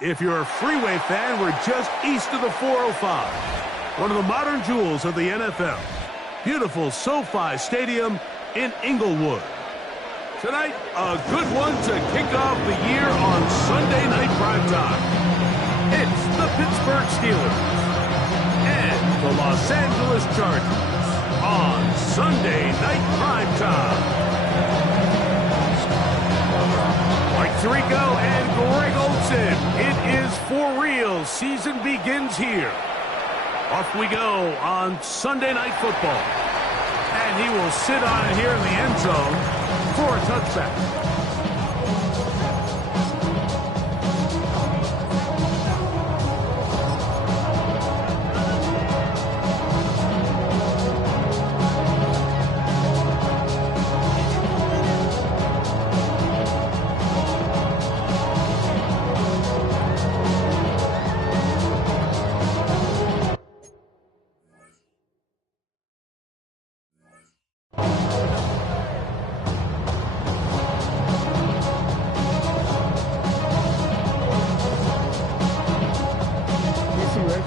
If you're a freeway fan, we're just east of the 405. One of the modern jewels of the NFL. Beautiful SoFi Stadium in Inglewood. Tonight, a good one to kick off the year on Sunday Night Primetime. It's the Pittsburgh Steelers and the Los Angeles Chargers on Sunday Night Primetime. Mike Tirico and Greg Olsen. It is for real. Season begins here. Off we go on Sunday Night Football. And he will sit on it here in the end zone for a touchback.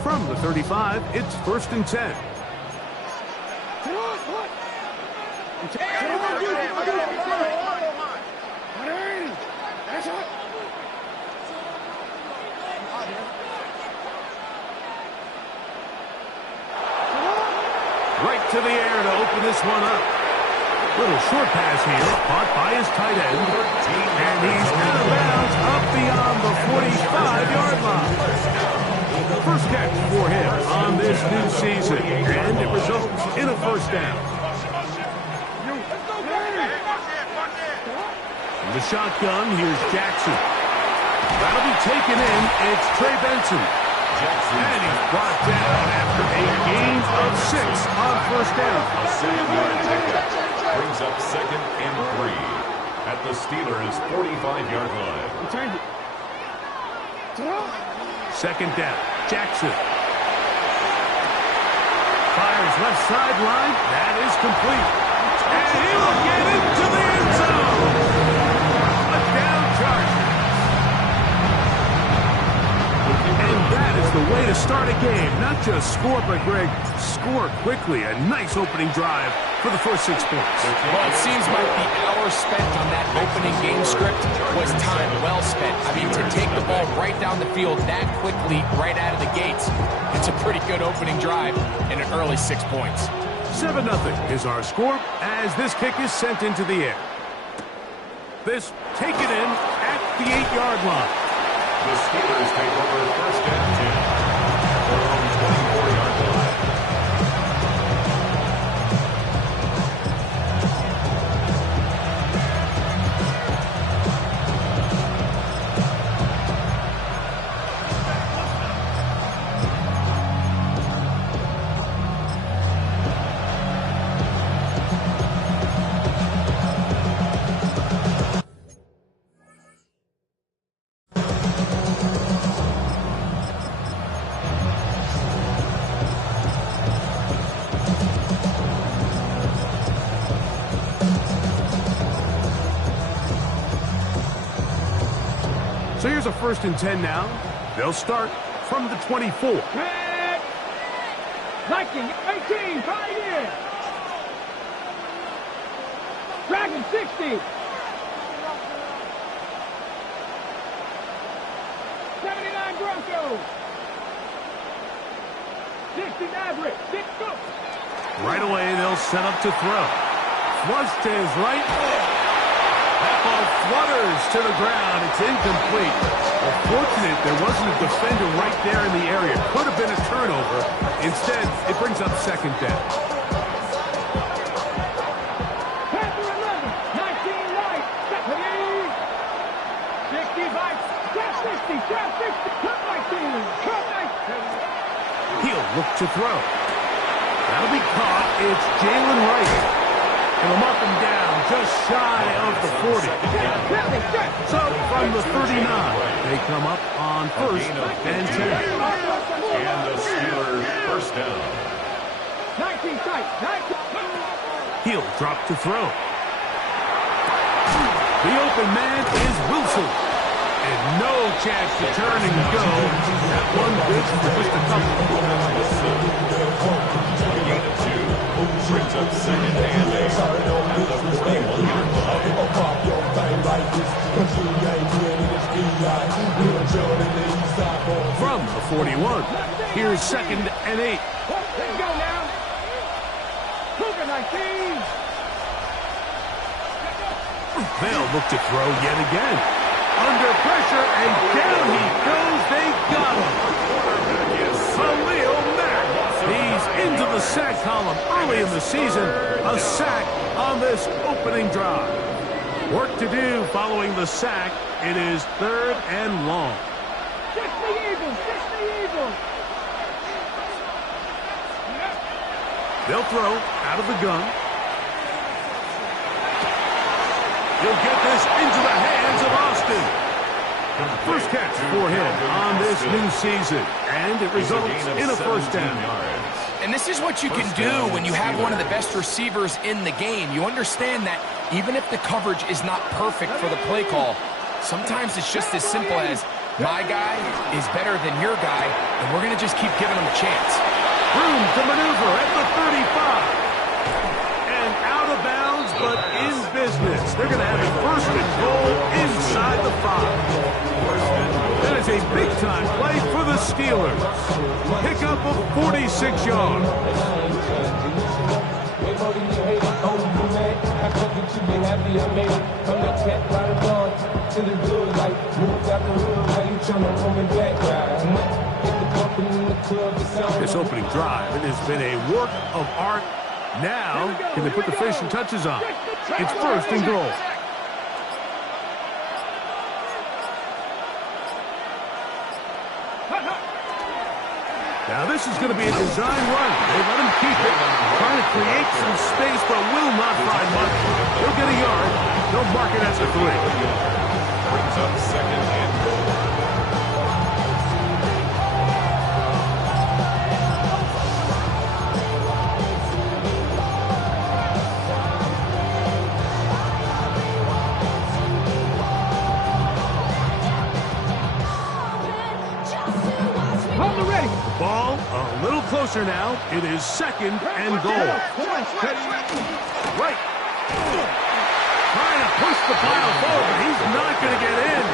From the 35, it's 1st and 10. Right to the air to open this one up. Little short pass here, caught by his tight end. And he's out of bounds up beyond the 45-yard line. First catch for him on this new season, and it results in a first down. From the shotgun, here's Jackson. That'll be taken in. It's Trey Benson. And he's brought down after a gain of 6 on first down. A 7-yard pickup brings up 2nd and 3 at the Steelers' 45-yard line. Second down, Jackson. Fires left sideline. That is complete. And he will get into the end zone. A down Chargers. And that is the way to start a game. Not just score, but, Greg, score quickly. A nice opening drive for the first 6 points. Well, it seems like the hour spent on that opening game script was time well spent. I mean, to take the ball right down the field that quickly, right out of the gates, it's a pretty good opening drive and an early 6 points. 7-0 is our score as this kick is sent into the air. This taken in at the 8-yard line. The Steelers take over 1st and 10 at their own 24-yard line. So here's a 1st and 10 now. They'll start from the 24. Viking, 18, right in. Dragon, 60. 79 Broncos. 60 Maverick, 6 go. Right away, they'll set up to throw. Flush to his right. That ball flutters to the ground. It's incomplete. Well, fortunate there wasn't a defender right there in the area. Could have been a turnover. Instead, it brings up 2nd down. Panther 11, 19 right. 65, trap 60, trap 60, cut 19, cut 19. He'll look to throw. That'll be caught. It's Jalen Wright. He'll mark him down just shy of the 40. So from the 39, they come up on 1st and 10. And the Steelers' first down. 19 tight, 19. He'll drop to throw. The open man is Wilson. And no chance to turn and go. That one big for just a couple. A gain of 2 brings up second and 8 at the 41-yard line. From the 41, here's second and 8. Let's go now. Cougar 19. They'll look to throw yet again. Under pressure, and down he goes. They got him. Khalil Mack. He's into the sack column early in the season. A sack on this opening drive. Work to do following the sack. It is third and long. Fix the Eagles. Fix the Eagles. They'll throw out of the gun. He'll get this into the hands of Austin. First catch for him on this new season, and it results in a first down. And this is what you can do when you have one of the best receivers in the game. You understand that even if the coverage is not perfect for the play call, sometimes it's just as simple as my guy is better than your guy, and we're going to just keep giving him a chance. Room to maneuver at the 35. And out of bounds, but in business. They're going to have a first and goal inside the 5. That is a big-time play for the Steelers. Pickup of 46 yards. This opening drive, it has been a work of art. Now, can they put the finishing touches on? It's first and goal. Now this is going to be a design run. They let him keep it, trying to create some space, but will not find much. He'll get a yard. They'll mark it as a 3. Brings up second and goal. Ball a little closer now. It is second and goal. Right. Trying to push the pile forward. He's not going to get in.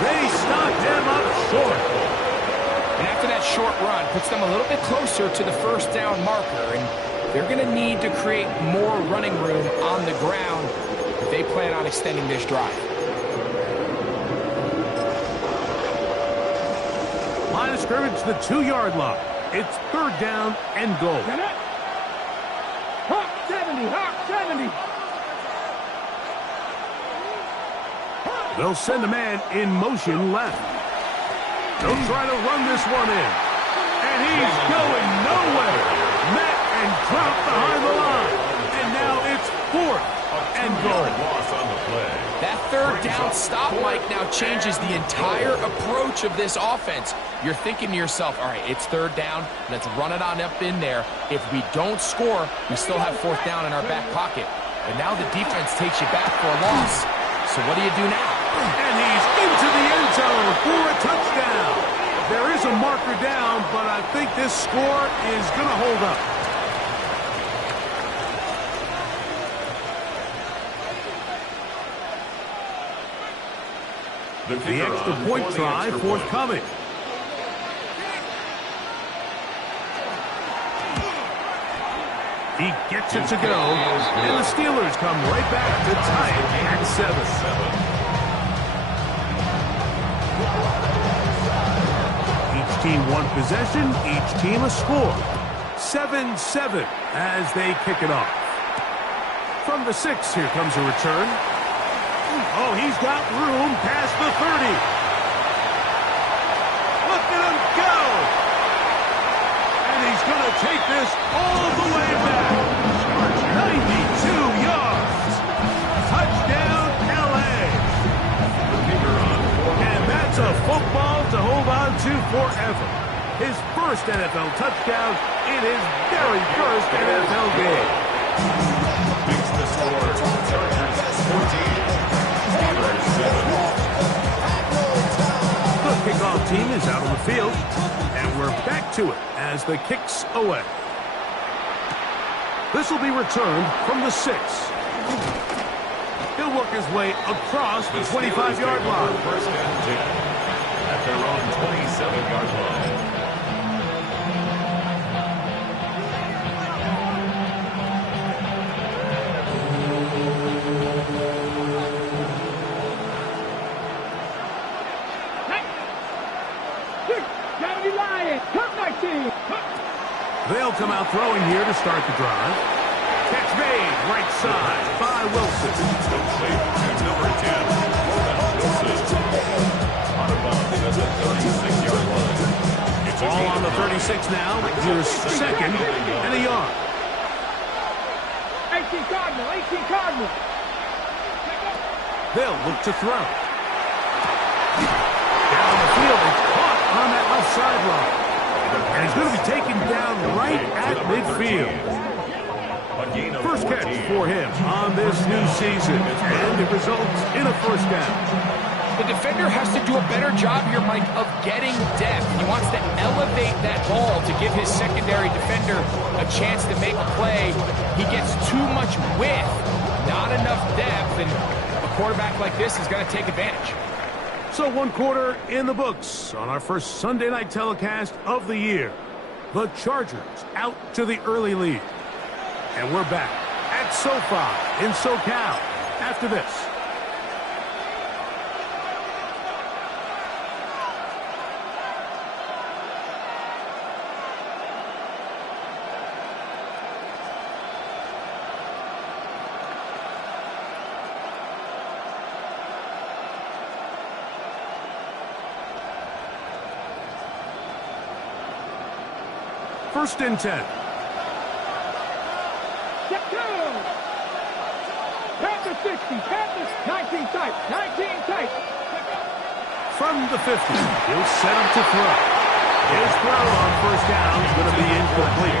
They stopped him up short. And after that short run, puts them a little bit closer to the first down marker. And they're going to need to create more running room on the ground if they plan on extending this drive. Line of scrimmage, the 2-yard line. It's third down and goal. Hawk 70, Hawk 70. They'll send a man in motion left. They'll try to run this one in. And he's going nowhere. Met and dropped behind the line. And now it's fourth and goal. Loss on the play. That third down stop, Mike, now changes the entire approach of this offense. You're thinking to yourself, all right, it's third down. Let's run it on up in there. If we don't score, we still have fourth down in our back pocket. But now the defense takes you back for a loss. So what do you do now? And he's into the end zone for a touchdown. There is a marker down, but I think this score is going to hold up. The extra point try forthcoming. He gets it to go, and the Steelers come right back to tie it at 7. Each team one possession, each team a score. 7-7 as they kick it off. From the 6, here comes a return. Oh, he's got room past the 30. Look at him go! And he's going to take this all the way back. 92 yards. Touchdown, L.A. And that's a football to hold on to forever. His first NFL touchdown in his very first NFL game. Makes the score. Chargers 14. Steelers 7. team is out on the field, and we're back to it as the kick's away. This will be returned from the 6. He'll work his way across the 25-yard line. First and 10 at their own 27-yard line. They'll come out throwing here to start the drive. Catch made, right side by Wilson. Complete to number 10, Wilson. Out of bounds at the 36-yard line. It's Ball on the 36 now. Here's second and a yard. 18 Cardinal, 18 Cardinal. They'll look to throw. Down the field, it's caught on that left sideline. And he's going to be taken down right at midfield. First catch for him on this new season, and it results in a first down. The defender has to do a better job here, Mike, of getting depth. He wants to elevate that ball to give his secondary defender a chance to make a play. He gets too much width, not enough depth, and a quarterback like this is going to take advantage. So 1 quarter in the books on our first Sunday night telecast of the year. The Chargers out to the early lead. And we're back at SoFi in SoCal after this. First and 10. Step 2. Panthers 60. Panthers 19 tight. 19 tight. From the 50, he'll set up to throw. His throw on first down is going to be incomplete.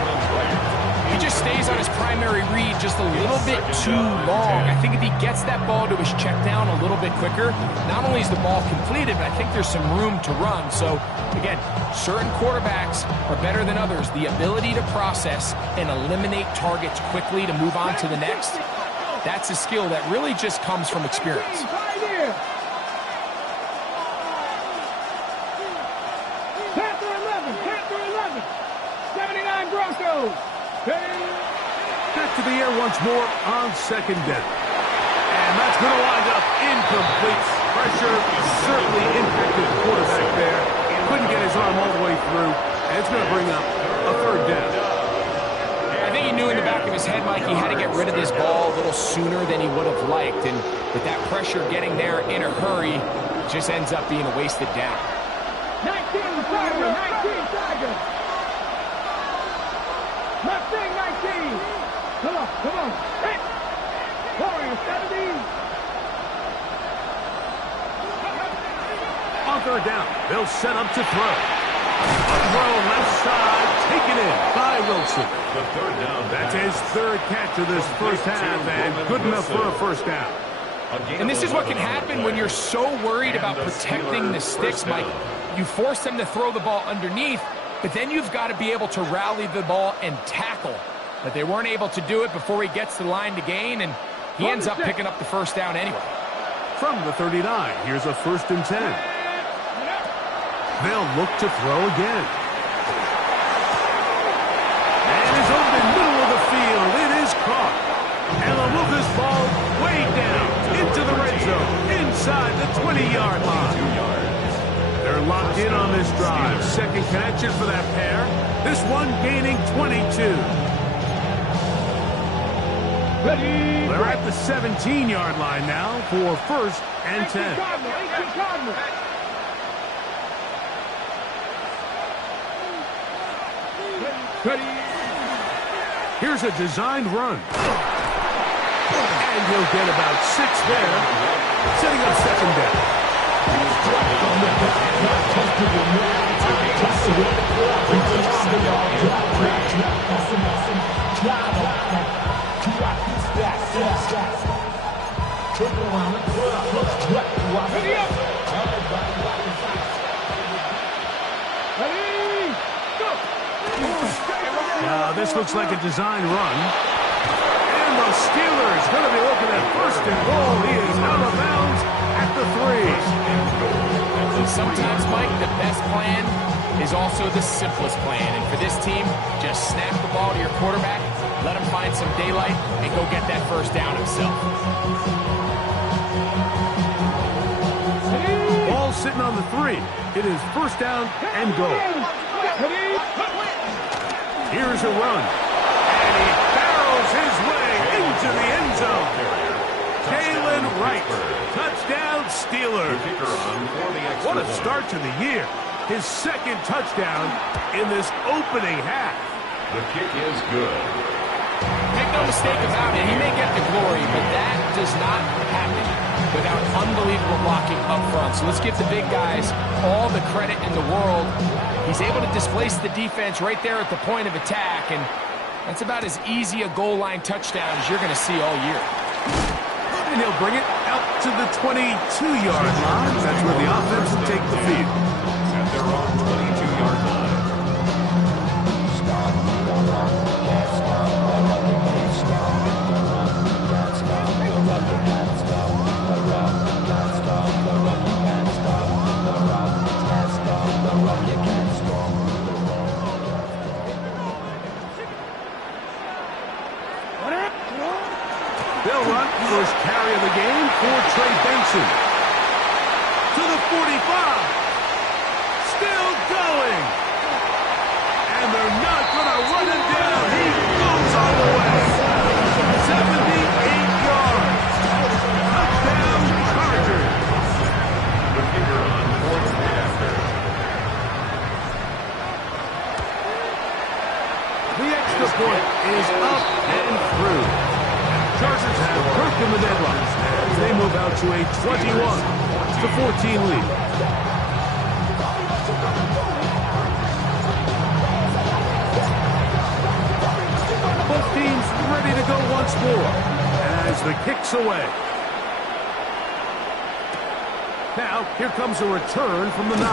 He just stays on his primary read just a little bit too long. I think if he gets that ball to his check down a little bit quicker, not only is the ball completed, but I think there's some room to run. So, again, certain quarterbacks are better than others. The ability to process and eliminate targets quickly to move on to the next, that's a skill that really just comes from experience. Panther 11. Panther 11. 79 Broncos. Back to the air once more on second down. And that's going to wind up incomplete. Pressure certainly impacted the quarterback there. Couldn't get his arm all the way through. And it's going to bring up a third down. I think he knew in the back of his head, Mike, he had to get rid of this ball a little sooner than he would have liked. And with that pressure getting there in a hurry, it just ends up being a wasted down. 19 Tiger. 19 Tiger. Mustang 19. Come on, come on. Hey. Warrior 70. On third down, they'll set up to throw. A throw left side, taken in by Wilson. The third down. That's his third catch of this first half, and good enough for a first down. And this is what can happen when you're so worried about protecting the sticks, Mike. You force them to throw the ball underneath, but then you've got to be able to rally the ball and tackle. But they weren't able to do it before he gets to the line to gain, and he ends up picking up the first down anyway. From the 39, here's a 1st and 10. They'll look to throw again. And it's open middle of the field. It is caught. And they'll move this ball way down into the red zone, inside the 20-yard line. They're locked in on this drive. Second connection for that pair. This one gaining 22. They're at the 17-yard line now for 1st and 10. Here's a designed run. And he'll get about 6 there, setting up second down. This looks like a design run. And the Steelers going to be looking at first and goal. He is out of bounds at the 3. Sometimes, Mike, the best plan is also the simplest plan. And for this team, just snap the ball to your quarterback, let him find some daylight, and go get that first down himself. Ball sitting on the 3. It is first down and goal. Here's a run. And he barrels his way into the end zone. Jalen Wright. Touchdown, Steelers. What a start to the year. His second touchdown in this opening half. The kick is good. Make no mistake about it, he may get the glory, but that does not happen without unbelievable blocking up front. So let's give the big guys all the credit in the world. He's able to displace the defense right there at the point of attack, and that's about as easy a goal line touchdown as you're going to see all year. And he'll bring it out to the 22-yard line. That's where the offense will take the field. At their own 22-yard line. They'll run first carry of the game for Trey Benson. To the 45. Still going. And they're not going to run him down. He goes all the way. 78 yards. Touchdown, Chargers. The kicker on fourth and after. The extra point is up and through. Chargers have broken the deadline as they move out to a 21-14 lead. Both teams ready to go once more as the kick's away. Now, here comes a return from the 9.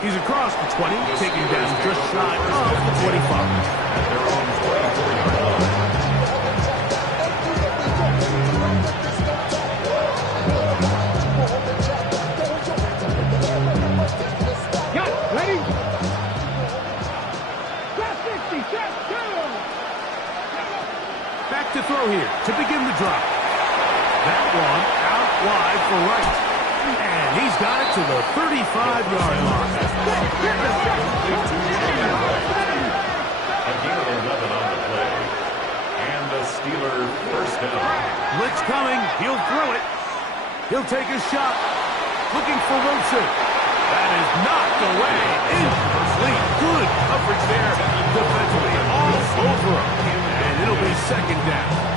He's across the 20, taking down just shy of the 25. At their own 24-yard line. Ready? Trap 60, trap 2. Back to throw here to begin the drive. That one out wide for Wright. And he's got it to the 35-yard line. Again, 11 on the play. And the Steelers first down. Blitz coming. He'll throw it. He'll take a shot. Looking for Wilson. That is knocked away. Incomplete. Good coverage there. Defensively all over him. And it'll be second down.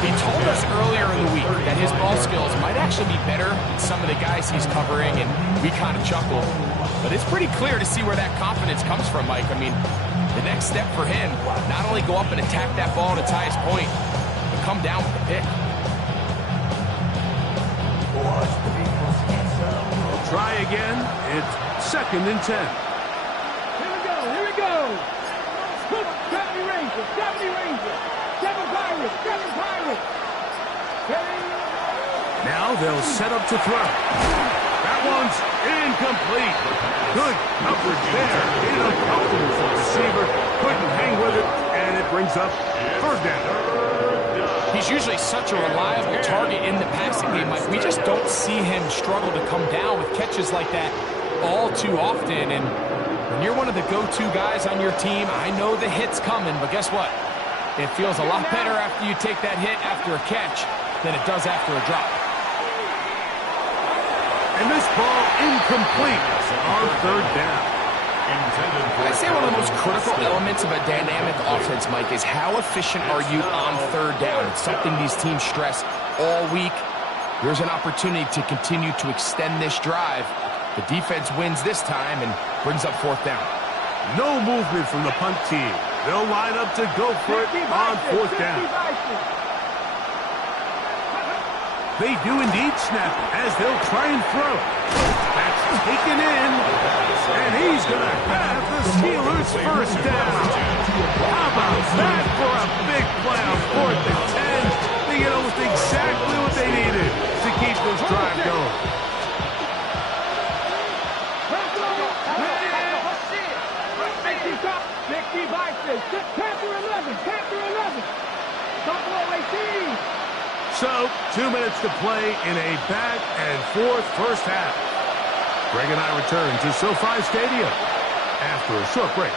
He told us earlier in the week that his ball skills might actually be better than some of the guys he's covering, and we kind of chuckled. But it's pretty clear to see where that confidence comes from, Mike. I mean, the next step for him, not only go up and attack that ball at its highest point, but come down with the pick. Try again. It's second and 10. Here we go, here we go. 70 Rangers, 70 Rangers. 7 Pirates, 7 Pirates. Now they'll set up to throw. That one's incomplete. Good coverage there. Made it uncomfortable for the receiver. Couldn't hang with it, and it brings up third down. He's usually such a reliable target in the passing game. Like, we just don't see him struggle to come down with catches like that all too often. And when you're one of the go-to guys on your team, I know the hit's coming, but guess what? It feels a lot better after you take that hit after a catch than it does after a drop. And this ball incomplete on third down. I'd say one of the most critical elements of a dynamic offense, Mike, is how efficient are you on third down? It's something these teams stress all week. Here's an opportunity to continue to extend this drive. The defense wins this time and brings up fourth down. No movement from the punt team. They'll line up to go for it on fourth down. They do indeed snap as they'll try and throw. That's taken in, and he's going to have the Steelers first down. How about that for a big play on 4th and 10? They get almost exactly what they needed to keep this drive going. So, 2 minutes to play in a back-and-forth first half. Greg and I return to SoFi Stadium after a short break.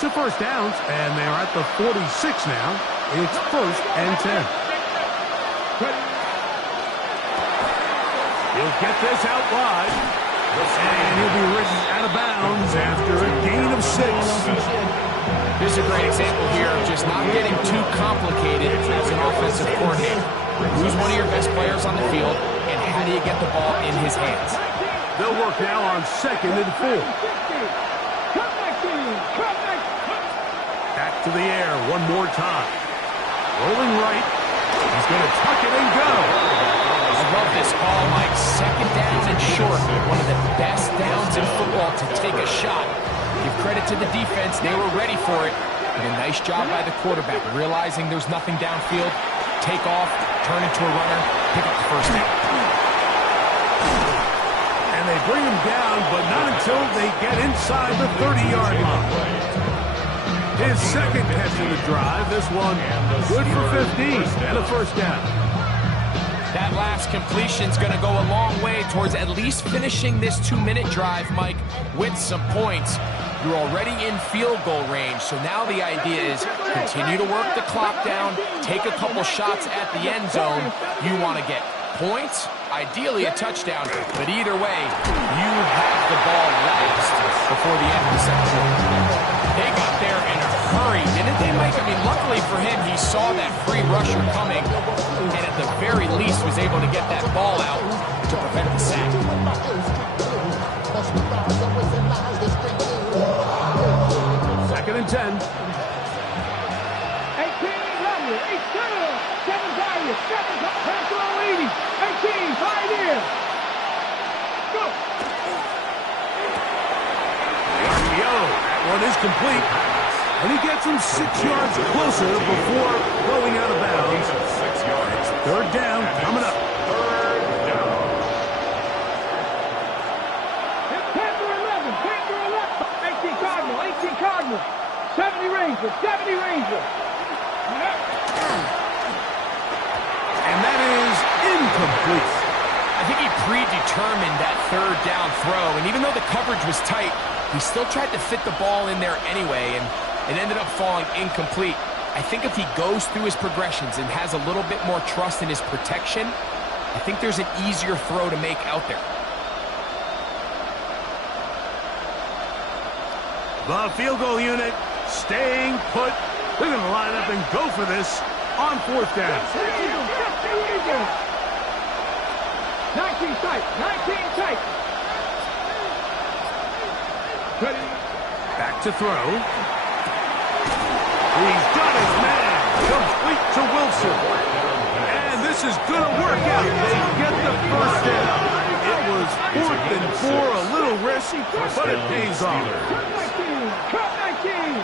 To first downs, and they're at the 46 now. It's 1st and 10. He'll get this out wide. And he'll be ridden out of bounds after a gain of 6. This is a great example here of just not getting too complicated as an offensive coordinator. Who's one of your best players on the field, and how do you get the ball in his hands? They'll work now on 2nd and 4. Back to the air one more time. Rolling right. He's going to tuck it and go. I love this call, Mike. 2nd down and short. One of the best downs in football to take a shot. Give credit to the defense. They were ready for it. And a nice job by the quarterback, realizing there's nothing downfield. Take off, turn into a runner, pick up the 1st down. And they bring him down, but not until they get inside the 30-yard line. His 2nd catch of the drive. This one good for 15 and a 1st down. That last completion's going to go a long way towards at least finishing this 2-minute drive, Mike, with some points. You're already in field goal range, so now the idea is continue to work the clock down, take a couple shots at the end zone. You want to get points, ideally a touchdown, but either way, you have the ball last before the end of the 2nd quarter. They got there in a hurry, didn't they, Mike? I mean, luckily for him, he saw that free rusher coming, and at the very least was able to get that ball out to prevent the sack. 2nd and 10. 18, 11, 8, 2, 7 values, 7, pass to 80, 18, 5 here. Go. The RPO, that one is complete. And he gets him 6 yards closer before going out of bounds. 6 yards. 3rd down coming up. 3rd down. Panther 11, Panther 11. 18 Cardinal, 18 Cardinal. 70 Ranger, 70 Ranger. And that is incomplete. I think he predetermined that 3rd down throw, and even though the coverage was tight, he still tried to fit the ball in there anyway, and it ended up falling incomplete. I think if he goes through his progressions and has a little bit more trust in his protection, I think there's an easier throw to make out there. The field goal unit staying put. They're going to line up and go for this on 4th down. 19 tight, 19 tight. Back to throw. He's got his man. Complete to Wilson. And this is going to work out. They get the 1st down. It was 4th and 4, a little risky, but it pays off. Cut 19.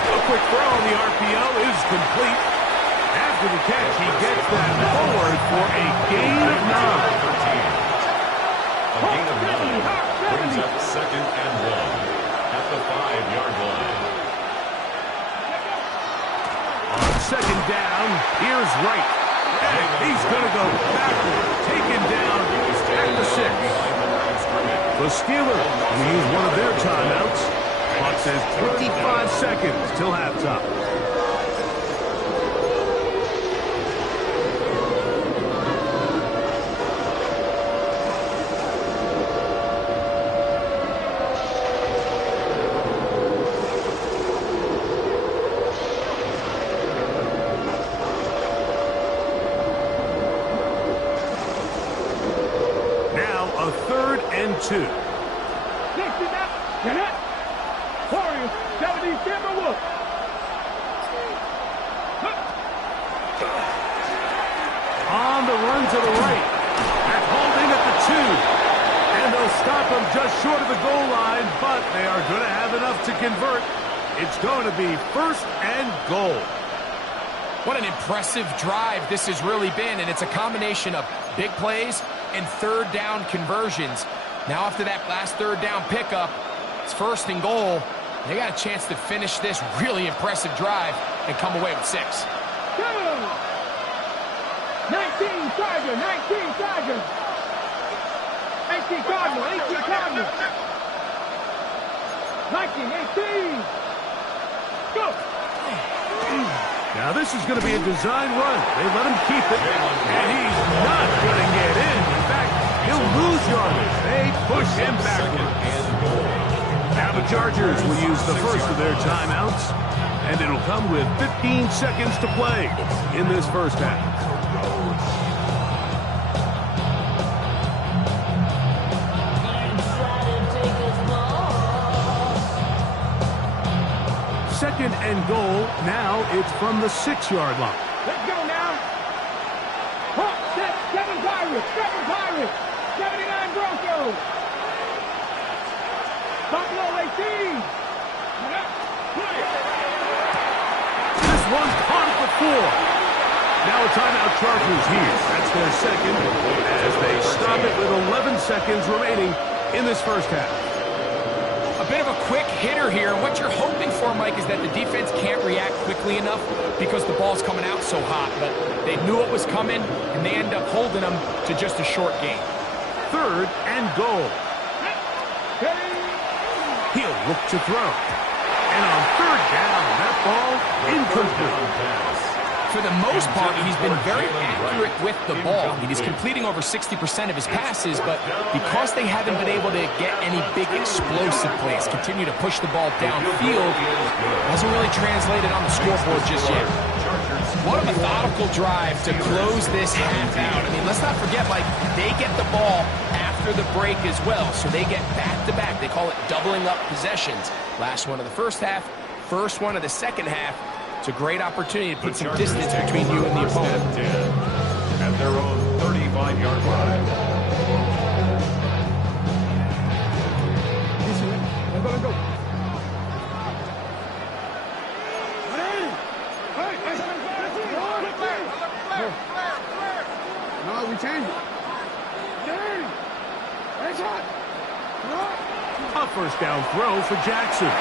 A quick throw on the RPO is complete. After the catch, he gets that forward for a gain of 9. A gain of 9 brings up 2nd and 1 at the 5-yard line. On 2nd down, here's Wright. And he's going to go backward, taken down at the 6. The Steelers will use one of their timeouts. Clock says 25 seconds till halftime. Now a 3rd and 2. 60 now. Get it. Warriors, 70 Timberwolves. On the run to the right. That's hauled in at the 2. And they'll stop him just short of the goal line, but they are going to have enough to convert. It's going to be 1st and goal. What an impressive drive this has really been, and it's a combination of big plays and 3rd down conversions. Now after that last 3rd down pickup, it's 1st and goal. They got a chance to finish this really impressive drive and come away with 6. 19 Chargers, 19 Chargers. 18 Cardinals, 18 Cardinals. 19, 18. Go. Now this is going to be a design run. They let him keep it, and he's not going to get in. In fact, he'll lose yardage. They push him backward. Now the Chargers will use the first of their timeouts, and it'll come with 15 seconds to play in this first half. Second and goal. Now it's from the 6-yard line. Let's go now. Hawk, 7 Pirates, 7 Pirates. 79 Broncos. Buffalo 18. This one's caught at the 4. Now a timeout Chargers here. That's their second as they stop it with 11 seconds remaining in this first half. A bit of a quick hitter here. What you're hoping for, Mike, is that the defense can't react quickly enough because the ball's coming out so hot. But they knew it was coming, and they end up holding them to just a short game. 3rd and goal. He'll look to throw. And on 3rd down, that ball incomplete. For the most part, he's been very accurate with the ball. I mean, he's completing over 60% of his passes, but because they haven't been able to get any big explosive plays, continue to push the ball downfield, hasn't really translated on the scoreboard just yet. What a methodical drive to close this half out. I mean, let's not forget, Mike, they get the ball after the break as well, so they get back-to-back. They call it doubling up possessions. Last one of the first half, first one of the second half. It's a great opportunity to put some distance between you and the opponent. At their own 35-yard line. No, we change it. A first down throw for Jackson.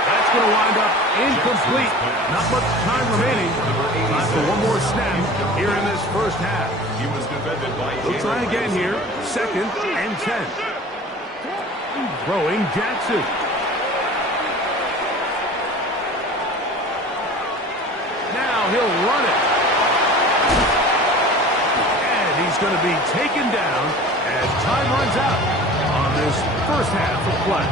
That's going to wind up incomplete. Not much time remaining. Time for one more snap here in this first half. He was defended by We'll try again here. 2nd and 10. Throwing Jackson. Now he'll run it. And he's going to be taken down as time runs out on this first half of play.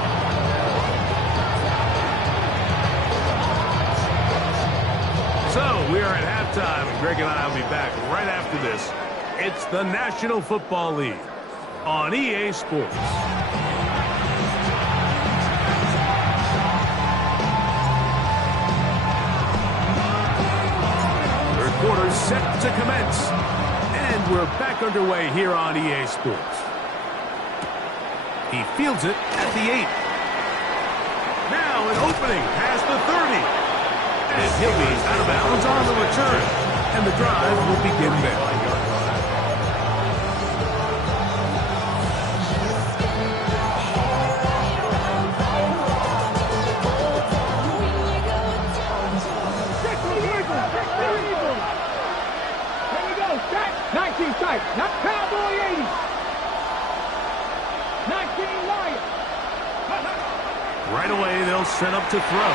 So, we are at halftime, and Greg and I will be back right after this. It's the National Football League on EA Sports. Third quarter set to commence, and we're back underway here on EA Sports. He fields it at the 8. Now an opening past the 30. And he'll be out of bounds on the return. And the drive will begin there. Here we go. 19 type. Not Cowboy 80. 19 Lions. Right away, they'll set up to throw.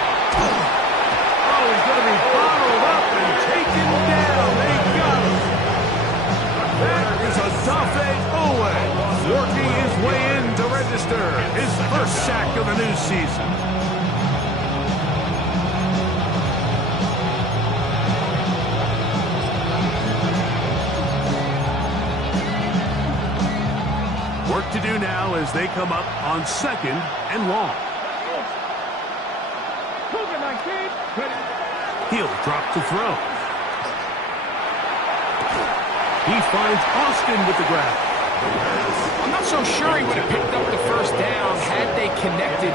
Oh, he's going to be bottled up and taken down. They got him. That is a Dafe Owe working his way in to register his first sack of the new season. Work to do now as they come up on 2nd and long. He'll drop to throw. He finds Austin with the grab. I'm not so sure he would have picked up the first down had they connected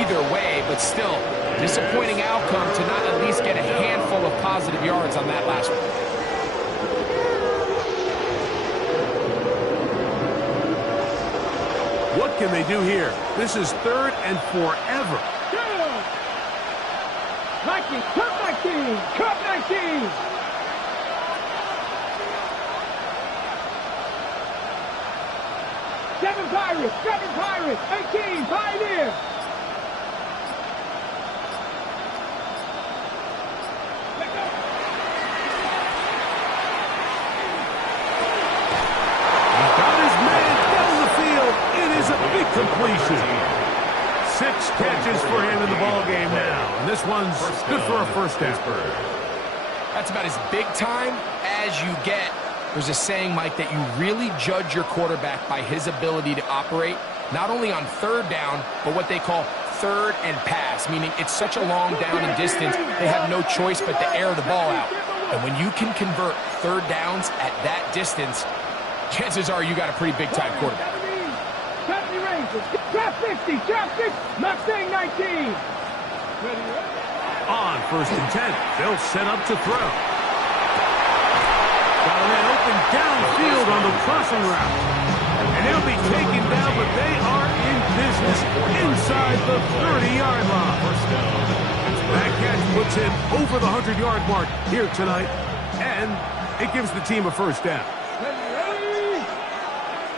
either way, but still, disappointing outcome to not at least get a handful of positive yards on that last one. What can they do here? This is 3rd and forever. Cut 19! Cut 19! Seven Pirates, 18, Pioneer. He got his man down the field. It is a big completion. 6 catches for him in the ballgame now. And this one's good for a first down. That's about as big time as you get. There's a saying, Mike, that you really judge your quarterback by his ability to operate, not only on 3rd down, but what they call 3rd and pass, meaning it's such a long down and distance, they have no choice but to air the ball out. And when you can convert 3rd downs at that distance, chances are you got a pretty big-time quarterback. Trap 50, not saying 19. On 1st and 10, they'll set up to throw. Got a man open downfield on the crossing route. And he'll be taken down, but they are in business inside the 30-yard line. That catch puts him over the 100-yard mark here tonight, and it gives the team a first down.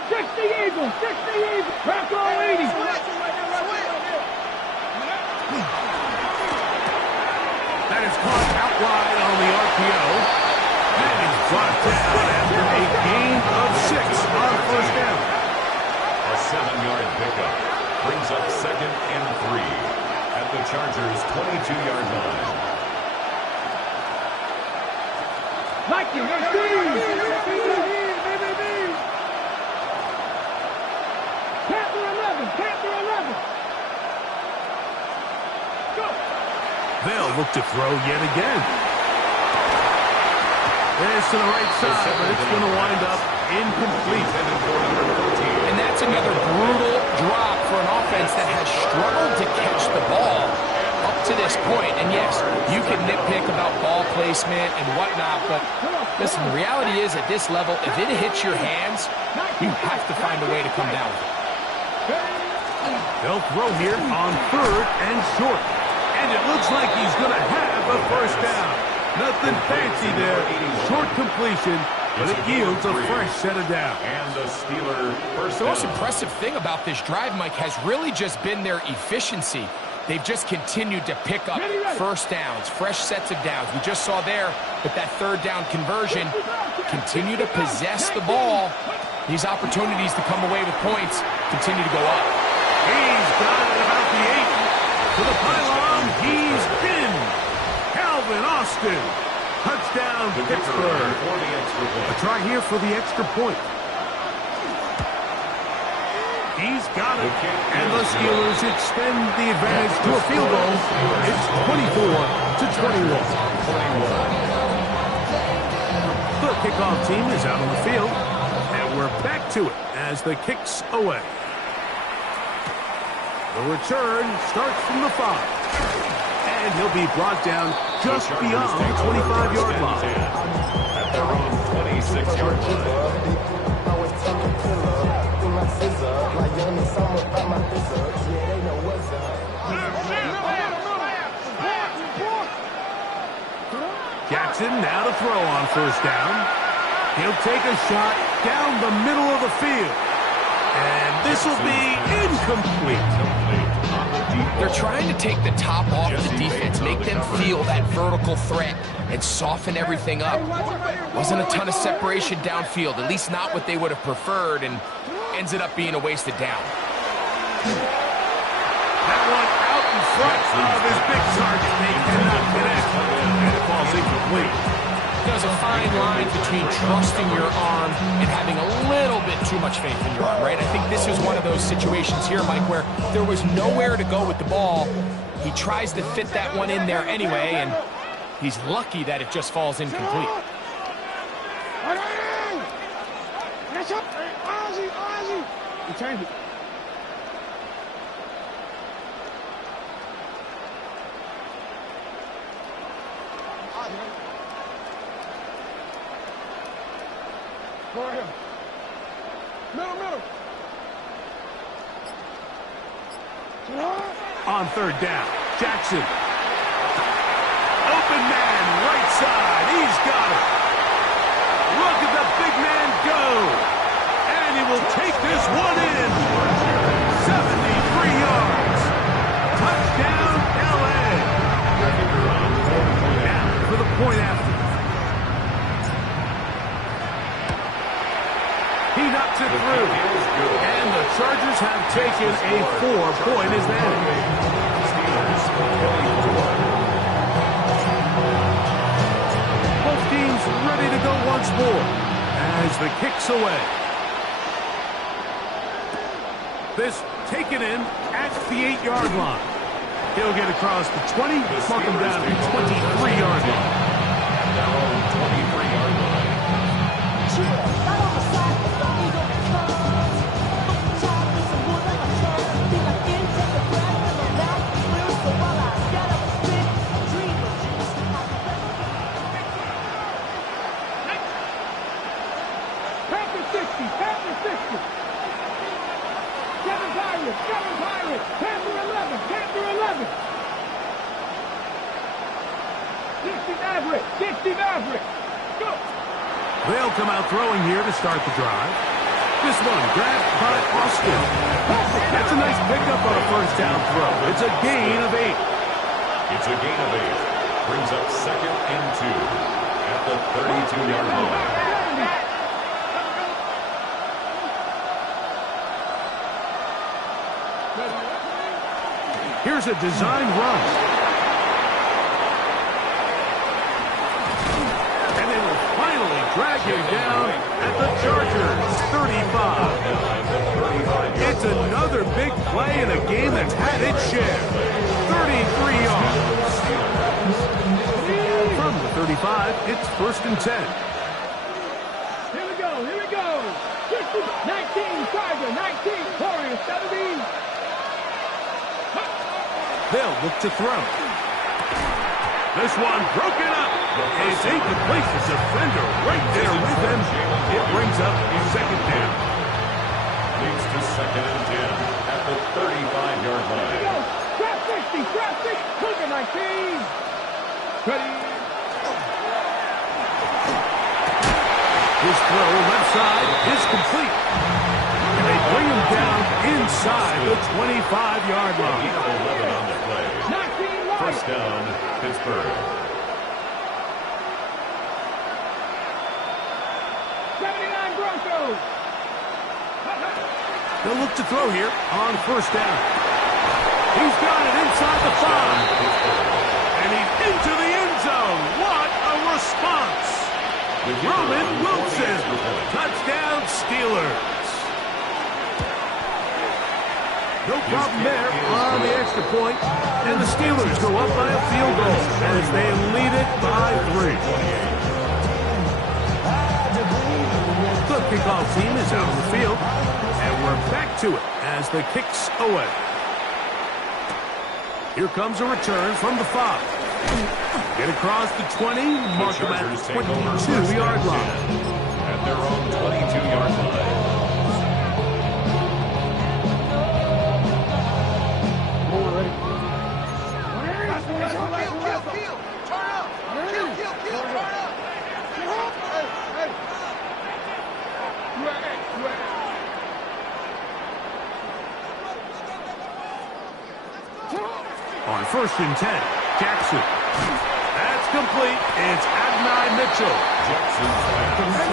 60 Eagles, crack all 80. That is caught out wide on the RPO. And he's brought down after a gain of 6 on 1st down. A 7-yard pickup brings up 2nd and 3 at the Chargers' 22-yard line. Panther 11. Go. They'll look to throw yet again. It's to the right side, but it's going to wind up incomplete. And that's another brutal drop for an offense that has struggled to catch the ball up to this point. And yes, you can nitpick about ball placement and whatnot, but listen, the reality is at this level, if it hits your hands, you have to find a way to come down with it. They'll throw here on 3rd and short. And it looks like he's going to have a first down. Nothing fancy there. Short completion, but it yields a fresh set of downs. And the Steeler first The most down. impressive thing about this drive, Mike, has really just been their efficiency. They've just continued to pick up first downs, fresh sets of downs. We just saw there with that 3rd down conversion, continue to possess the ball. These opportunities to come away with points continue to go up. He's got it about the 8. To the pylon, he's in. Calvin Austin. Touchdown, The kicker Pittsburgh. for the extra A point. try here for the extra point. He's got it. And the Steelers extend the advantage to a field goal. It's 24-21. The kickoff team is out on the field. And we're back to it as the kick's away. The return starts from the 5. And he'll be brought down just beyond the 25-yard line. At their own 26-yard line. Jackson now to throw on 1st down. He'll take a shot down the middle of the field. And this will be incomplete. They're trying to take the top off the defense, make them feel that vertical threat, and soften everything up. Wasn't a ton of separation downfield, at least not what they would have preferred, and ends it up being a wasted down. That one out in front of his big target. They cannot connect. And it falls incomplete. There's a fine line between trusting your arm and having a little bit too much faith in your arm, right? I think this is one of those situations here, Mike, where there was nowhere to go with the ball. He tries to fit that one in there anyway, and he's lucky that it just falls incomplete. You change it. Go right here. Middle. On third down, Jackson. Open man, right side. He's got it. Look at the big man go. And he will take this one in. 73 yards. Touchdown, L.A. Now for the point after. He knocks it through. And the Chargers have taken a 4-point advantage. Both teams ready to go once more as the kick's away. This taken in at the 8-yard line. He'll get across the 20, mark him down to the 23-yard line. Their own 23-yard line. They'll come out throwing here to start the drive. This one grabbed by Austin. That's a nice pickup on a first down throw. It's a gain of 8. It's a gain of 8. Brings up 2nd and 2 at the 32-yard line. Here's a design run. And they will finally drag him down at the Chargers 35. It's another big play in a game that's had its share. 33 yards. From the 35, it's 1st and 10. Here we go. 19, Charger, 19, Warriors, 17. They'll look to throw. This one broken up. It's incomplete. The defender right there with him. It brings up 2nd down. Leads to 2nd and 10 at the 35-yard line. Trap 60, Cougar 19. Ready. His throw left side is complete. And they bring him down inside the 25-yard line. 11 on the play. 19 First down, Pittsburgh. 79 Broncos. They'll look to throw here on 1st down. He's got it inside the 5. And he's into the end zone. What a response. Roman Wilson. Touchdown, Steelers. No problem there on the extra point. And the Steelers go up by a field goal as they lead it by 3. The kickoff team is out of the field. And we're back to it as the kick's away. Here comes a return from the 5. Get across the 20, mark them at the 22-yard line. At their own 22-yard line. On 1st and 10, Jackson. That's complete. It's Adonai Mitchell.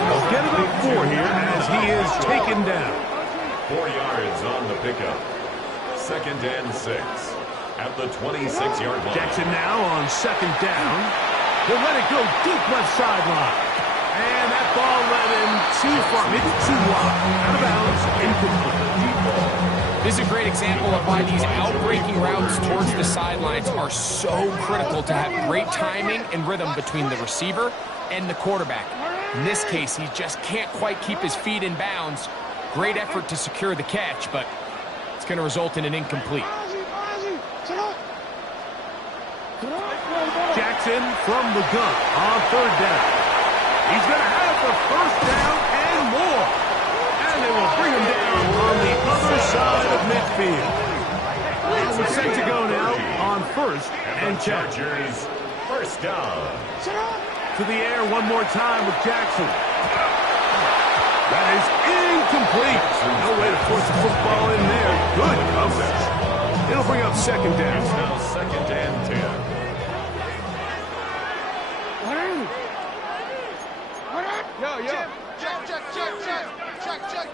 They'll get about 4 here as he is taken down. 4 yards on the pickup. 2nd and 6 at the 26-yard line. Jackson now on 2nd down. He'll let it go deep left sideline. And that ball led him too far. It's too wide. Out of bounds. Incomplete. This is a great example of why these out-breaking routes towards the sidelines are so critical to have great timing and rhythm between the receiver and the quarterback. In this case, he just can't quite keep his feet in bounds. Great effort to secure the catch, but it's going to result in an incomplete. Jackson from the gun on third down. He's going to have the first down and more. And they will bring him down on the other side of midfield. We're set to go now on first and Chargers, first down. To the air one more time with Jackson. That is incomplete. No way to force the football in there. Good coverage. It'll bring up second down. It's now second and 10.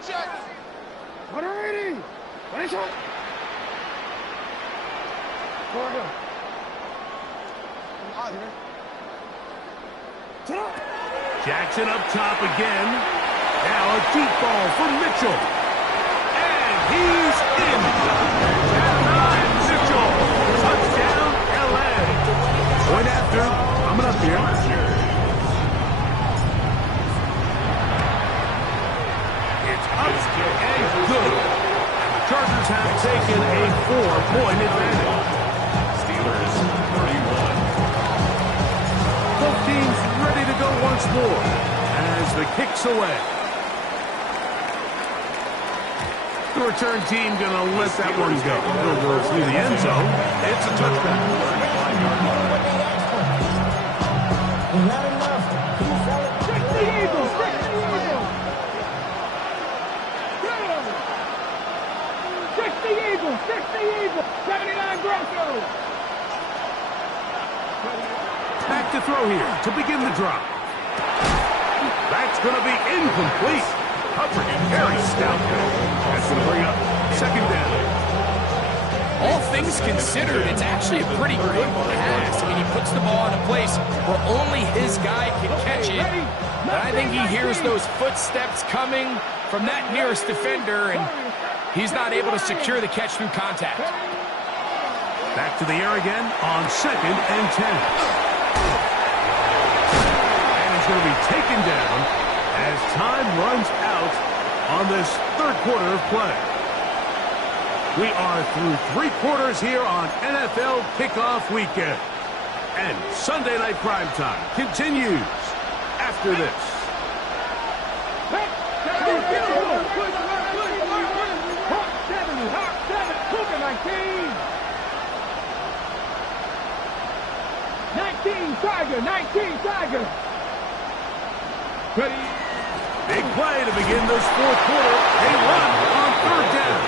Check. What are ready? What is it? Jackson up top again. Now a deep ball for Mitchell. And he's in. Mitchell. Touchdown, L.A. Point after. Coming up here. It's up and good. The Chargers have taken a 4-point advantage. Steelers, 31. Both teams ready to go once more as the kick's away. The return team going to let that one go. It'll go through the end zone. It's a touchback. Not enough. Stick the Eagles. Stick the Eagles. Stick the Eagles. Stick the Eagles. 79 Broncos. Back to throw here to begin the drop. That's going to be incomplete. Covering it very stout. That's going to bring up second down. All things considered, it's actually a pretty good pass. I mean, he puts the ball in a place where only his guy can catch it. But I think he hears those footsteps coming from that nearest defender, and he's not able to secure the catch through contact. Back to the air again on second and 10. And he's going to be taken down as time runs out on this third quarter of play. We are through 3 quarters here on NFL Kickoff Weekend. And Sunday Night Primetime continues after this. 19 Tiger. Ready? Big play to begin this fourth quarter. A run on third down.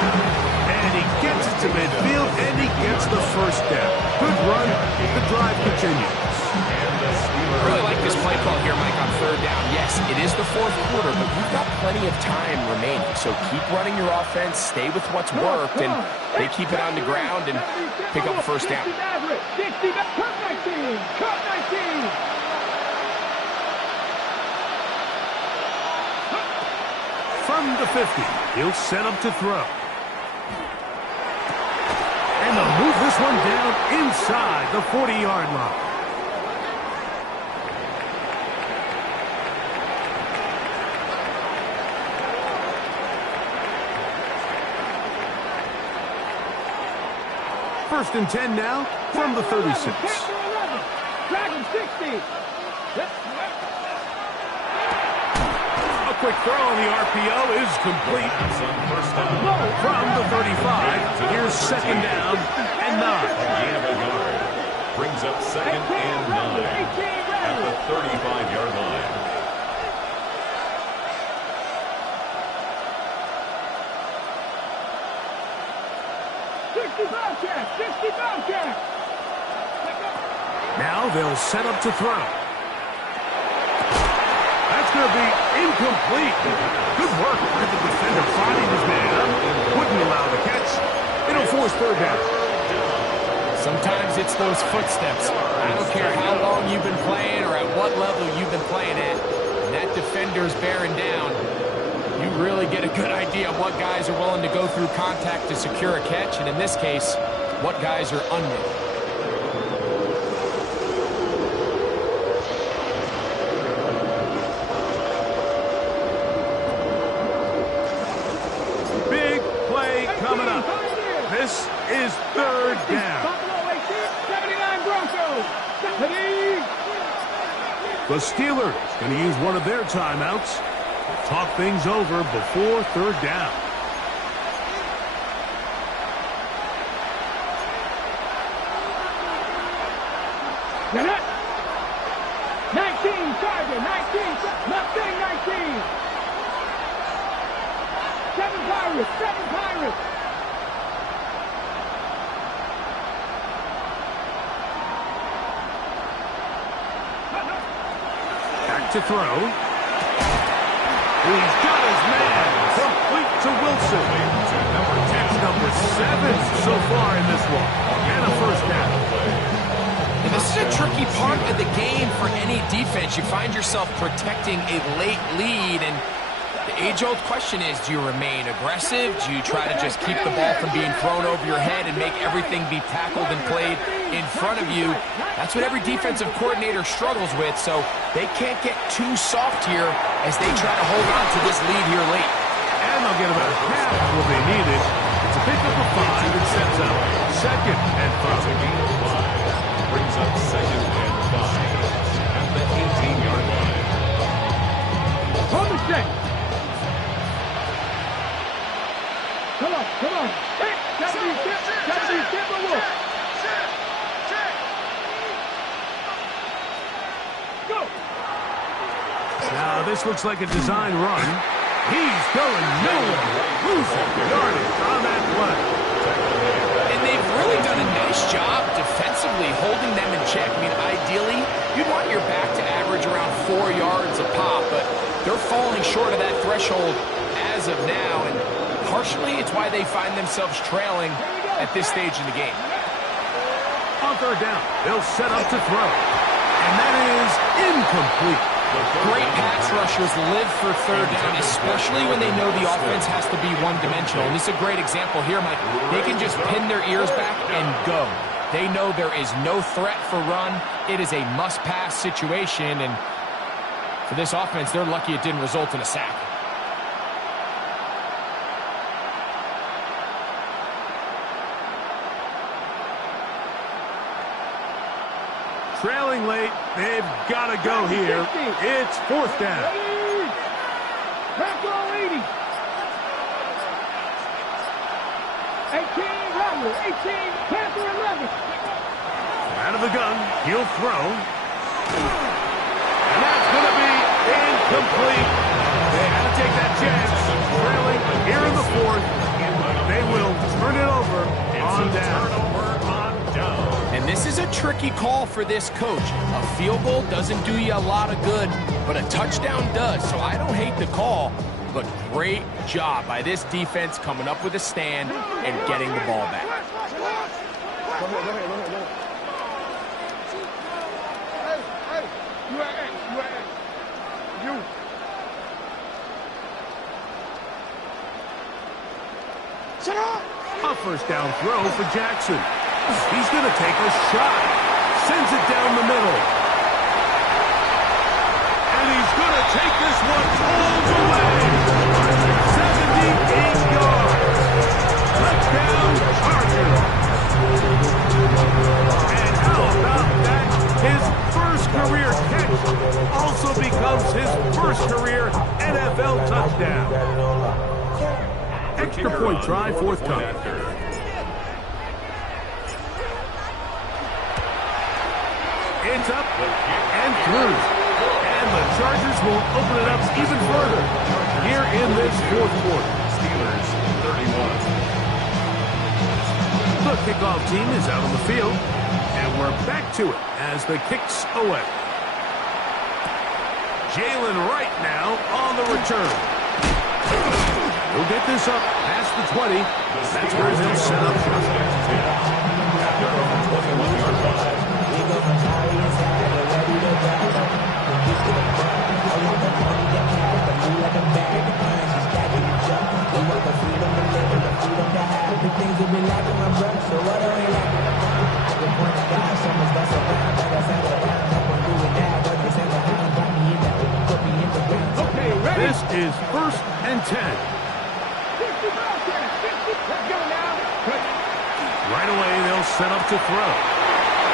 And he gets it to midfield, and he gets the first down. Good run. The drive continues. I really like this play call here, Mike, on third down. Yes, it is the fourth quarter, but we've got plenty of time remaining. So keep running your offense, stay with what's worked, and they keep it on the ground and pick up a first down. Cut 19. From the 50, he'll set up to throw. And they'll move this one down inside the 40-yard line. First and 10 now from the 36. Dragon 60. A quick throw on the RPO is complete. From the 35, here's second down and 9. Brings up second and 9 at the 35-yard line. Now they'll set up to throw. That's going to be incomplete. Good work by the defender finding his man up. Wouldn't allow the catch. It'll force third down. Sometimes it's those footsteps. I don't care how long you've been playing or at what level you've been playing at. When that defender's bearing down, you really get a good idea of what guys are willing to go through contact to secure a catch, and in this case, what guys are unwilling. This is third down. Buffalo 18, 79 Broncos. The Steelers going to use one of their timeouts to talk things over before third down. Get it. 19, Charger, 19, Mustang 19. 7 Pirates, 7 Pirates. Back to throw. He's got his man. Complete to Wilson. Number 7 so far in this one. And a first down. And this is a tricky part of the game for any defense. You find yourself protecting a late lead, and the age-old question is, do you remain aggressive? Do you try to just keep the ball from being thrown over your head and make everything be tackled and played in front of you? That's what every defensive coordinator struggles with, so they can't get too soft here as they try to hold on to this lead here late. And they'll get about half what they needed. It's a pickup of 5 and sets up second and 5. Brings up second and 5 at the 18-yard line. Hold the check. Come on, come on. Hey, gotta be simple, Wolf. Go. Now this looks like a design run. He's going nowhere. Losing yardage on that play. And they've really done a nice job defensively holding them in check. I mean, ideally, you'd want your back to average around 4 yards a pop, but they're falling short of that threshold as of now, and partially it's why they find themselves trailing at this stage in the game. On third down, they'll set up to throw. And that is incomplete. Great pass rushers live for third down, especially when they know the offense has to be one-dimensional. And this is a great example here, Mike. They can just pin their ears back and go. They know there is no threat for run. It is a must-pass situation, and for this offense, they're lucky it didn't result in a sack. Trailing late, they've got to go here. It's fourth down. Back row 80. 18, Robert. 18, Panther 11. Out of the gun, he'll throw. And that's going to be incomplete. They had to take that chance. Trailing here in the fourth. They will turn it over on down. And this is a tricky call for this coach. A field goal doesn't do you a lot of good, but a touchdown does. So I don't hate the call, but great job by this defense coming up with a stand and getting the ball back. Go ahead. Hey, you. Shut up! A first down throw for Jackson. He's going to take a shot. Sends it down the middle. And he's going to take this one all the way. 78 yards. Touchdown, Chargers. And how about that? His first career catch also becomes his first career NFL touchdown. Extra point try forthcoming. It's up and through. And the Chargers will open it up even further here in this fourth quarter. Steelers 31. The kickoff team is out on the field, and we're back to it as the kick's away. Jalen Wright now on the return. He'll get this up past the 20. That's where he'll set up shop. This is 1st and 10. Let's go now. Right away, they'll set up to throw.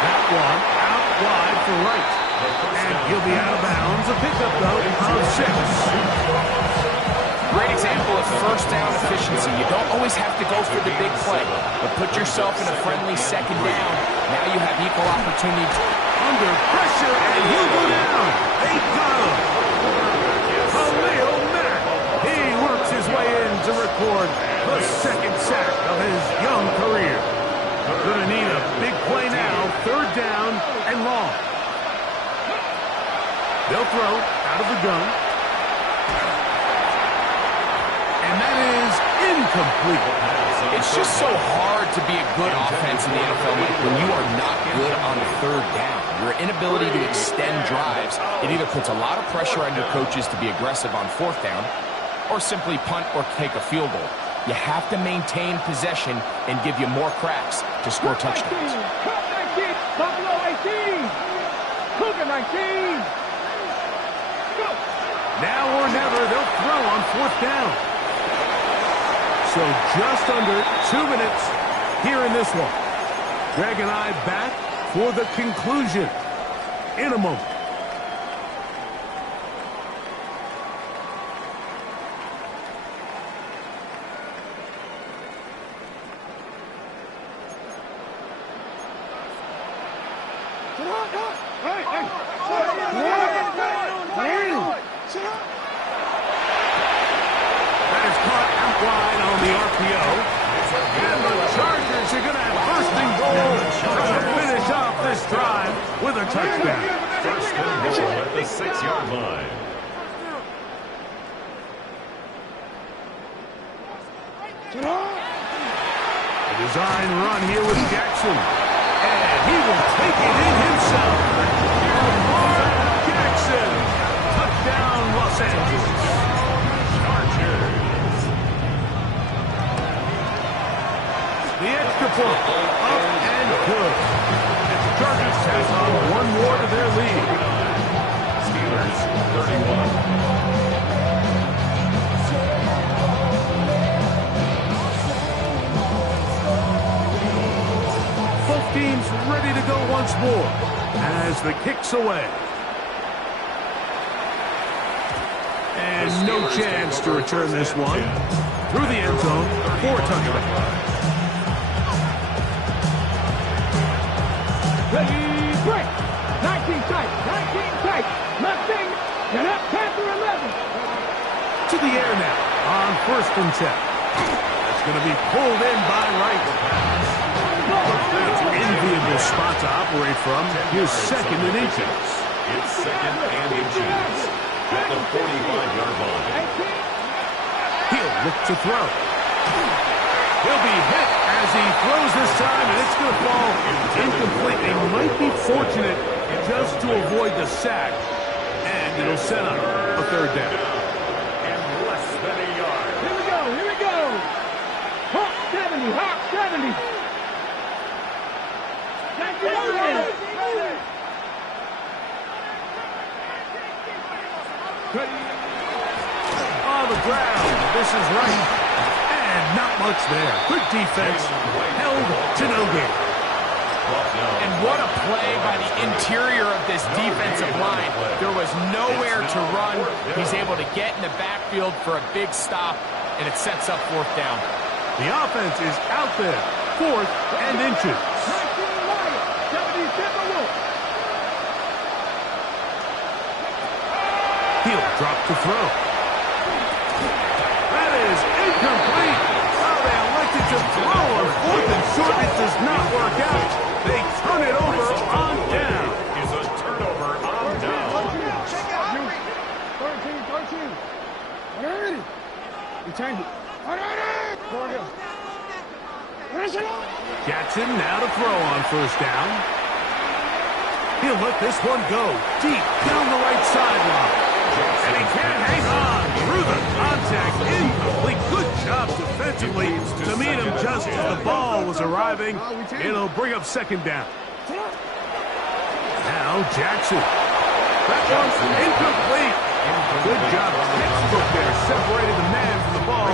That one out wide for right. And he'll be out of bounds. A pickup, though, of 6. Great example of first down efficiency. You don't always have to go for the big play, but put yourself in a friendly second down. Now you have equal opportunity. Under pressure, and he'll go down. They got him. Khalil Mack. He works his way in to record the second sack of his young career. Gonna need a big play now. Third down and long. They'll throw out of the gun. And that is incomplete. It's just so hard to be a good offense in the NFL when you are not good on the third down. Your inability to extend drives, it either puts a lot of pressure on your coaches to be aggressive on fourth down or simply punt or take a field goal. You have to maintain possession and give you more cracks to score touchdowns. Buffalo 18. Cougar 19. Go. Now or never, they'll throw on fourth down. So just under 2 minutes here in this one. Greg and I back for the conclusion in a moment. That is caught out wide on the RPO. And the Chargers are going to have first and goal to finish off this drive with a touchdown. First and goal at the 6-yard line. A design run here with Jackson. And he will take it in himself. Lamar Jackson. Touchdown, Los Angeles. Chargers. The extra point. Up and good. And the Chargers tack on one more to their lead. Steelers 31. Both teams ready to go once more as the kick's away. And no chance to return this one. Through the end zone for a touchdown. Ready, break. 19 tight. 19 tight. Nothing. Get up, Panther 11. To the air now on 1st and 10. That's going to be pulled in by Wright. Enviable spot to operate from. Here's 2nd and inches. It's 2nd and inches at the 45-yard line. He'll look to throw. He'll be hit as he throws this time, and it's going to fall incomplete. They might be fortunate just to avoid the sack, and it'll set up a third down. And less than a yard. Here we go. Here we go. Hawk 70. Hawk 70. On the ground, this is right. And not much there. Good defense, held to no gain. And what a play by the interior of this defensive line. There was nowhere to run. He's able to get in the backfield for a big stop, and it sets up fourth down. The offense is out there. 4th and inches. He'll drop to throw. That is incomplete. Oh, they elected to throw on 4th and short. It does not work out. They turn it over on down. Is a turnover on down. 13. Return it. Jackson now to throw on 1st down. He'll let this one go deep down the right sideline. And he can't hang on through the contact. Incomplete. Good job defensively to meet him just as the ball was arriving. It'll bring up 2nd down. Now Jackson. That one's incomplete. Good job. Textbook there. Separated the man from the ball.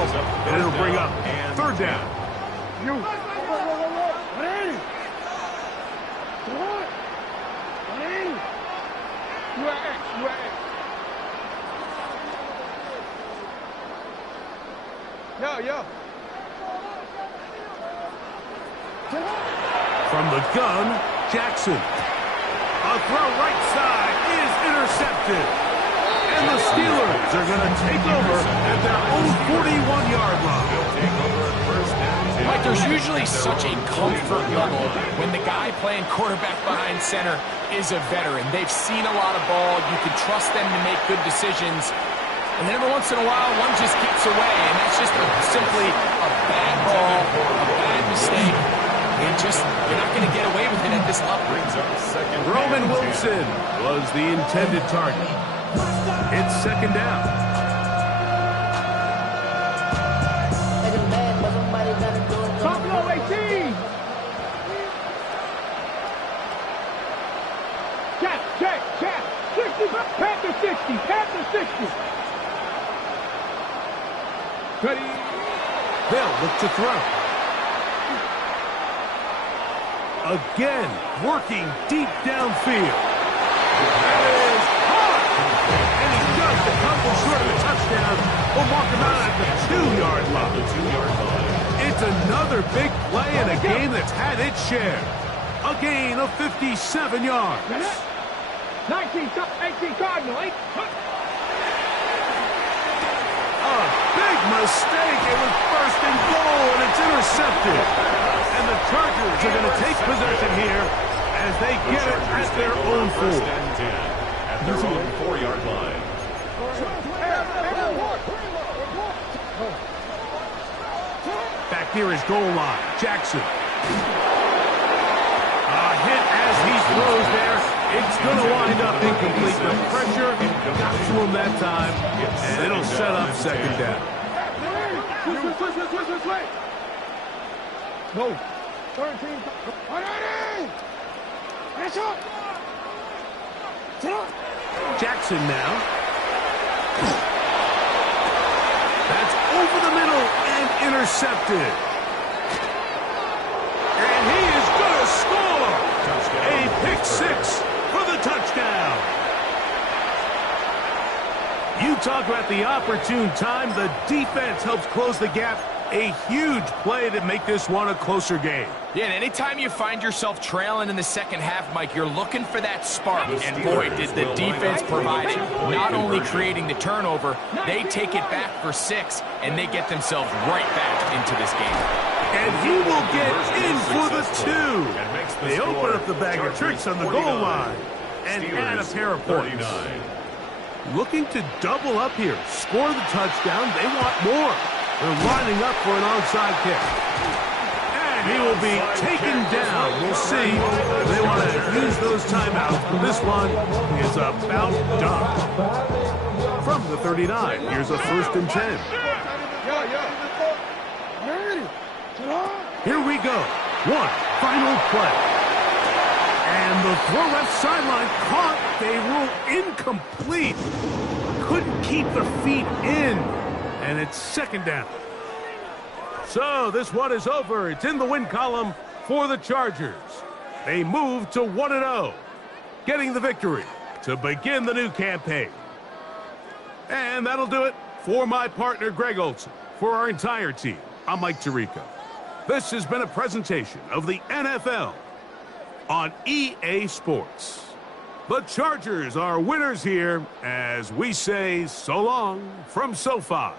And it'll bring up 3rd down. Yo. From the gun, Jackson. A throw right side is intercepted. And the Steelers are going to take over at their own 41-yard line. Mike, there's usually such a comfort level when the guy playing quarterback behind center is a veteran. They've seen a lot of ball. You can trust them to make good decisions. And then every once in a while, one just gets away, and that's just simply a bad ball, a bad mistake. You're not going to get away with it at this level. Roman Wilson was the intended target. It's second down. Buffalo 18. Check. 60, Panther 60. Ready. They'll look to throw. Again, working deep downfield. That is hard. And he does to come short of the touchdown. We'll mark him out at the 2-yard line. It's another big play in a game that's had its share. A gain of 57 yards. 18 Cardinal. A big mistake. It was first and goal, and it's intercepted. And the Chargers are going to take possession here as they get it at their own 4. At their own 4-yard line. Back near his goal line, Jackson. A hit as he throws there. It's going to wind up incomplete. The pressure got to him that time, and it'll set up second down. No. 13. Jackson now. That's over the middle and intercepted. And he is going to score. A pick 6 for the touchdown. You talk about the opportune time. The defense helps close the gap. A huge play to make this one a closer game. Yeah, and anytime you find yourself trailing in the second half, Mike, you're looking for that spark. And boy, did the defense provide it. Not only creating the turnover, they take it back for 6, and they get themselves right back into this game. And he will get in for the 2. They open up the bag of tricks on the goal line and add a pair of points. Looking to double up here, score the touchdown. They want more. They're lining up for an onside kick. And he will be taken down. We'll see if they want to use those timeouts. But this one is about done. From the 39, here's a 1st and 10. Here we go. One final play. And the throw left sideline caught. They rule incomplete. Couldn't keep the feet in. And it's second down. So this one is over. It's in the win column for the Chargers. They move to 1-0, getting the victory to begin the new campaign. And that'll do it for my partner, Greg Olson. For our entire team, I'm Mike Tirico. This has been a presentation of the NFL on EA Sports. The Chargers are winners here as we say so long from SoFi.